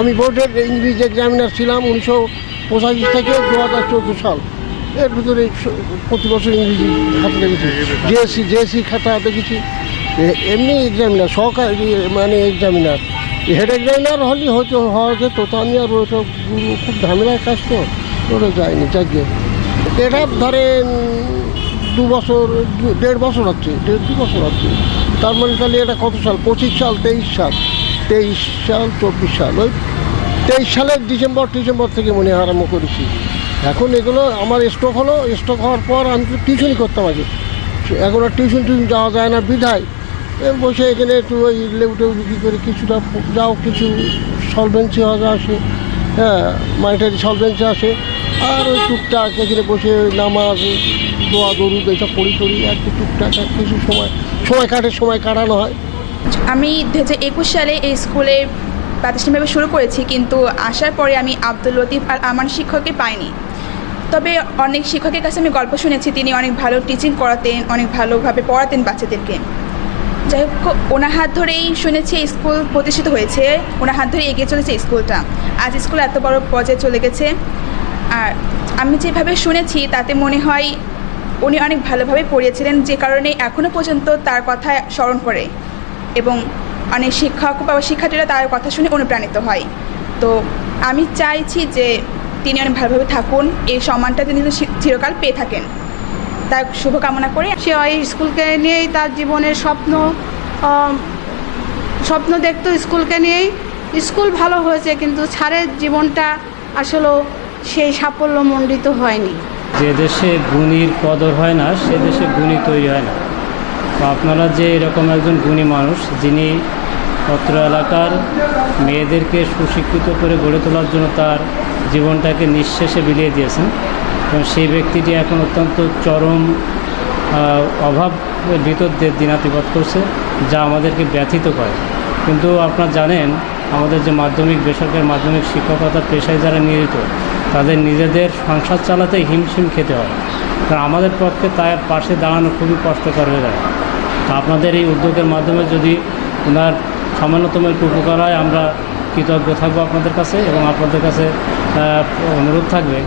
আমি বোর্ডের English examiner ছিলাম 1985 থেকে 2014 সাল। এর ভিতরে প্রতি বছর ইংরেজি খাতা দেখেছি, জেএসসি খাতা দেখেছি। এমনি এক্সামিনার সহকারী মানে এক্সামিনার, হেড এক্সামিনার হলে হয়তো হওয়া যেত। তো আমি আর ওইটা খুব ঝামেলার কাজ, তো ওটা যায়নি। যাকে এটা ধরেন 2 বছর 1.5 বছর হচ্ছে, 1.5-2 বছর হচ্ছে। তার মানে তাহলে এটা কত সাল? 25 সাল, 23 সাল, 24 সাল। ওই 23 সালের ডিসেম্বর থেকে মনে হয় আরম্ভ করেছি। এখন এগুলো আমার স্টক হলো, স্টক হওয়ার পর আমি তো টিউশনই করতাম আগে। এখন আর টিউশন যাওয়া যায় না বিধায় বসে এখানে একটু ওই লেবুটেউ বিক্রি করে কিছুটা যাও, কিছু সলভেন্সি আসে, হ্যাঁ মানিটারি সলভেন্সি আসে। আর ওই টুকটাক এখানে বসে নামাজ দোয়া দরুদ এইসব পড়ি আর কি টুকটাক আর কিছু সময় কাটানো হয়। আমি 2021 সালে এই স্কুলে প্রাতিষ্ঠানিকভাবে শুরু করেছি, কিন্তু আসার পরে আমি আব্দুল লতিফ আর আমার শিক্ষককে পাইনি। তবে অনেক শিক্ষকের কাছে আমি গল্প শুনেছি, তিনি অনেক ভালো টিচিং করাতেন, অনেক ভালোভাবে পড়াতেন বাচ্চাদেরকে। যাই হোক, ওনার হাত ধরেই শুনেছি স্কুল প্রতিষ্ঠিত হয়েছে, ওনার হাত ধরে এগিয়ে চলেছে স্কুলটা। আজ স্কুল এত বড় পর্যায়ে চলে গেছে। আর আমি যেভাবে শুনেছি তাতে মনে হয় উনি অনেক ভালোভাবে পড়িয়েছিলেন, যে কারণে এখনও পর্যন্ত তার কথা স্মরণ করে এবং অনেক শিক্ষক বা শিক্ষার্থীরা তার কথা শুনে অনুপ্রাণিত হয়। তো আমি চাইছি যে তিনি অনেক ভালোভাবে থাকুন, এই সম্মানটা তিনি চিরকাল পেয়ে থাকেন, তার শুভকামনা করে। সে ওই স্কুলকে নিয়েই তার জীবনের স্বপ্ন দেখতো, স্কুলকে নিয়েই। স্কুল ভালো হয়েছে, কিন্তু স্যারের জীবনটা আসলে সেই সাফল্যমণ্ডিত হয়নি। যে দেশে গুণীর কদর হয় না, সে দেশে গুণী তৈরি হয় না। তো আপনারা যে এরকম একজন গুণী মানুষ, যিনি অত্র এলাকার মেয়েদেরকে সুশিক্ষিত করে গড়ে তোলার জন্য তার জীবনটাকে নিঃশেষে বিলিয়ে দিয়েছেন, এবং সেই ব্যক্তিটি এখন অত্যন্ত চরম অভাবের ভিতর দিয়ে দিনাতিপাত করছে, যা আমাদেরকে ব্যথিত করে। কিন্তু আপনারা জানেন, আমাদের যে বেসরকারি মাধ্যমিক শিক্ষকতার পেশায় যারা নিয়োজিত, তাদের নিজেদের সংসার চালাতে হিমশিম খেতে হয়। কারণ আমাদের পক্ষে তার পাশে দাঁড়ানো খুবই কষ্টকর হয়ে যায়। তা আপনাদের এই উদ্যোগের মাধ্যমে যদি ওনার সামান্যতম একটু উপকার হয়, আমরা কৃতজ্ঞ থাকবো আপনাদের কাছে, এবং আপনাদের কাছে অনুরোধ থাকবে